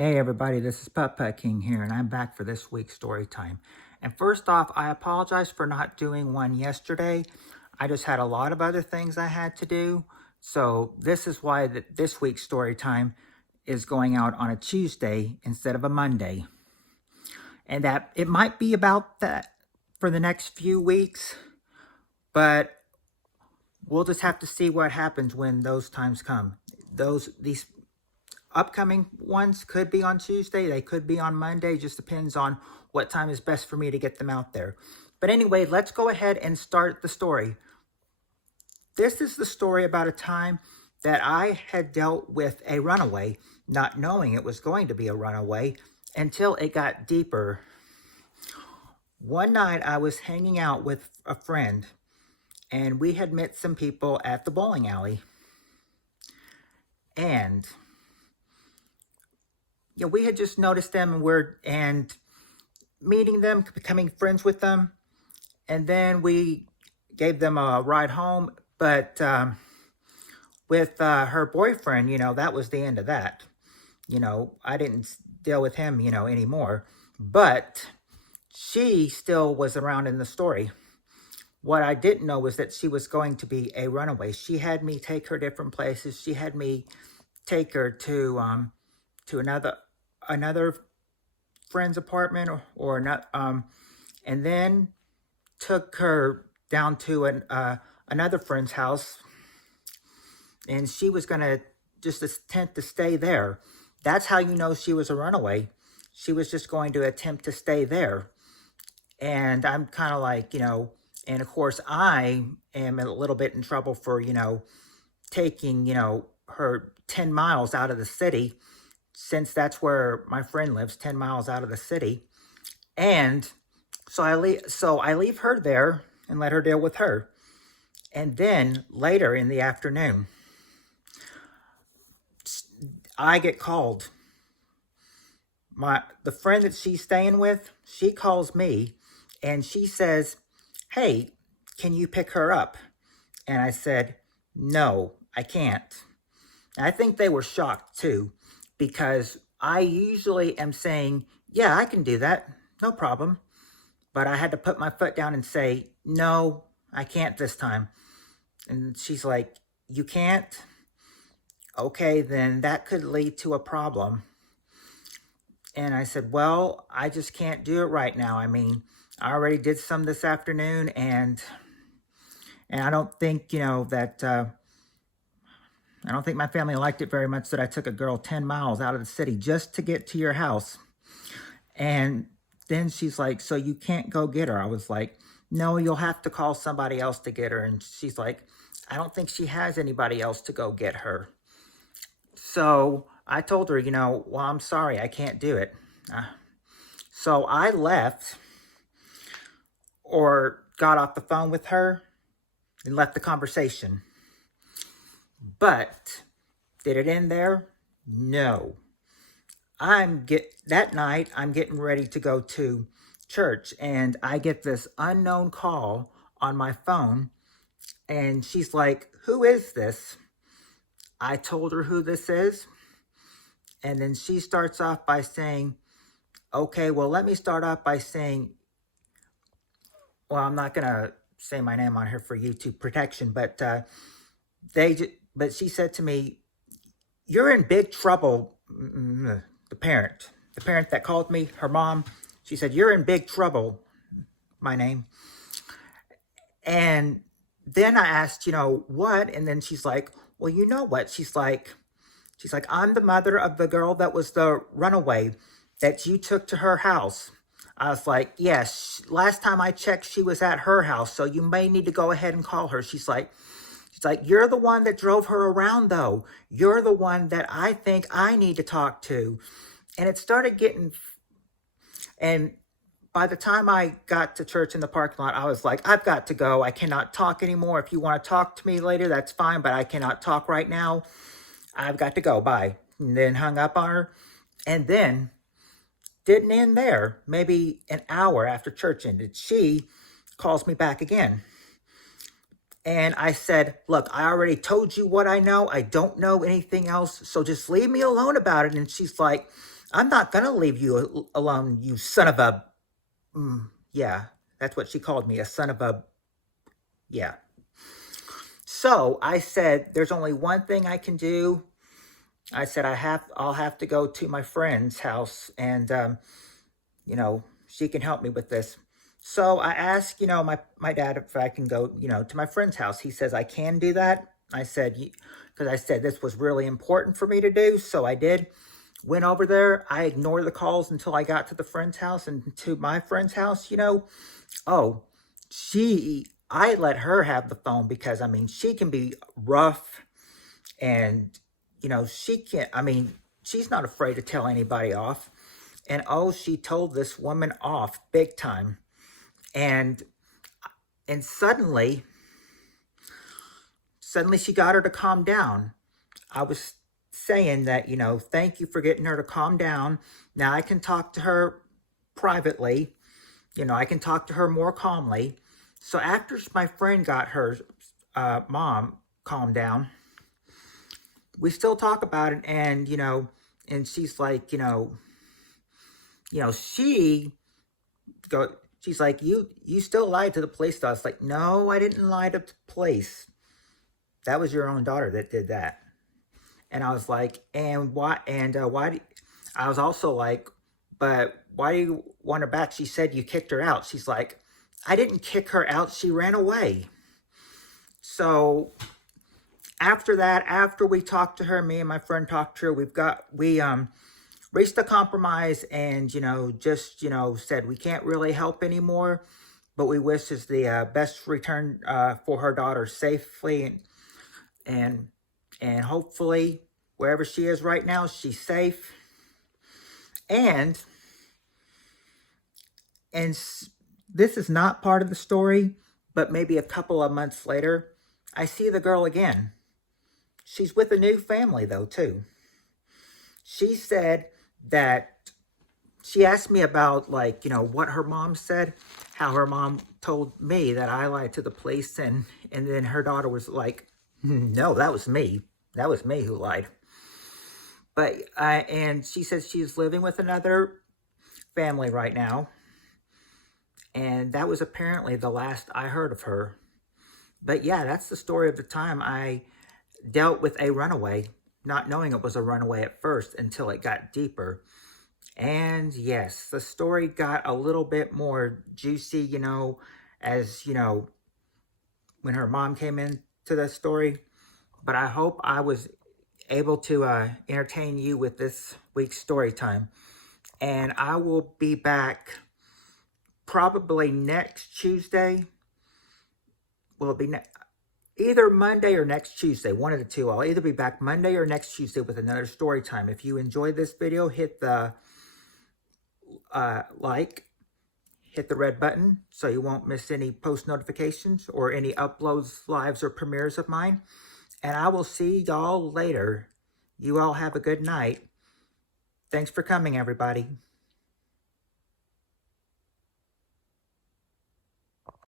Hey everybody, this is Putt King here, and I'm back for this week's story time. And first off, I apologize for not doing one yesterday. I just had a lot of other things I had to do. So this is why this week's story time is going out on a Tuesday instead of a Monday. And that it might be about that for the next few weeks, but we'll just have to see what happens when those times come. These upcoming ones could be on Tuesday, they could be on Monday, just depends on what time is best for me to get them out there. But anyway, let's go ahead and start the story. This is the story about a time that I had dealt with a runaway, not knowing it was going to be a runaway until it got deeper. One night I was hanging out with a friend, and we had met some people at the bowling alley. And we had just noticed them and meeting them, becoming friends with them, and then we gave them a ride home. But with her boyfriend, that was the end of that. I didn't deal with him, anymore. But she still was around in the story. What I didn't know was that she was going to be a runaway. She had me take her different places. She had me take her to another friend's apartment or not, and then took her down to another friend's house, and she was going to just attempt to stay there. That's how you know she was a runaway. She was just going to attempt to stay there. And I'm kind of like, and of course I am a little bit in trouble for, taking, her 10 miles out of the city, since that's where my friend lives, 10 miles out of the city. And so I leave her there and let her deal with her. And then later in the afternoon, I get called. The friend that she's staying with, she calls me and she says, "Hey, can you pick her up?" And I said, "No, I can't." And I think they were shocked too, because I usually am saying, "Yeah, I can do that. No problem." But I had to put my foot down and say, "No, I can't this time." And she's like, "You can't?" Okay, then that could lead to a problem. And I said, "Well, I just can't do it right now. I mean, I already did some this afternoon, and I don't think, I don't think my family liked it very much that I took a girl 10 miles out of the city just to get to your house." And then she's like, "So you can't go get her?" I was like, "No, you'll have to call somebody else to get her." And she's like, "I don't think she has anybody else to go get her." So I told her, "Well, I'm sorry, I can't do it." So I left, or got off the phone with her and left the conversation. But did it end there? No. That night I'm getting ready to go to church, and I get this unknown call on my phone, and she's like, "Who is this?" I told her who this is, and then she starts off by saying, "Okay, well, let me start off by saying," well, I'm not gonna say my name on here for YouTube protection, but but she said to me, "You're in big trouble." The parent that called me, her mom, she said, "You're in big trouble," my name. And then I asked, what? And then she's like, "Well, you know what?" She's like, "I'm the mother of the girl that was the runaway that you took to her house." I was like, "Yes, last time I checked, she was at her house, so you may need to go ahead and call her." She's like, "You're the one that drove her around, though. You're the one that I think I need to talk to." And it started getting, and by the time I got to church in the parking lot, I was like, "I've got to go. I cannot talk anymore. If you want to talk to me later, that's fine, but I cannot talk right now. I've got to go. Bye." And then hung up on her. And then didn't end there. Maybe an hour after church ended, she calls me back again. And I said, "Look, I already told you what I know. I don't know anything else, so just leave me alone about it." And she's like, I'm not gonna leave you alone, you son of a, yeah, that's what she called me, a son of a, yeah. So I said, there's only one thing I can do. I said, I'll have to go to my friend's house and, she can help me with this. So I asked, my dad if I can go, to my friend's house. He says, I can do that. I said, because I said this was really important for me to do. So I did. Went over there. I ignored the calls until I got to the friend's house and to my friend's house, Oh, I let her have the phone because, she can be rough and, she's not afraid to tell anybody off. And oh, she told this woman off big time. And suddenly she got her to calm down. I was saying that, thank you for getting her to calm down. Now I can talk to her privately. I can talk to her more calmly. So after my friend got her mom calmed down, we still talk about it. And, and she's like, she's like, you still lied to the police. I was like, no, I didn't lie to the police. That was your own daughter that did that. And I was like, and why? And why? I was also like, but why do you want her back? She said you kicked her out. She's like, I didn't kick her out. She ran away. So after that, after we talked to her, me and my friend talked to her, we reached a compromise and, just, said we can't really help anymore, but we wish is the best return for her daughter safely and hopefully wherever she is right now, she's safe. And this is not part of the story, but maybe a couple of months later, I see the girl again. She's with a new family though, too. She said that she asked me about what her mom said, how her mom told me that I lied to the police, and then her daughter was like, no, that was me. That was me who lied. But and she says she's living with another family right now. And that was apparently the last I heard of her. But yeah, that's the story of the time I dealt with a runaway, not knowing it was a runaway at first until it got deeper. And yes, the story got a little bit more juicy, as, when her mom came into the story. But I hope I was able to entertain you with this week's story time. And I will be back probably next Tuesday. Will it be either Monday or next Tuesday? One of the two. I'll either be back Monday or next Tuesday with another story time. If you enjoyed this video, hit the hit the red button so you won't miss any post notifications or any uploads, lives, or premieres of mine. And I will see y'all later. You all have a good night. Thanks for coming, everybody.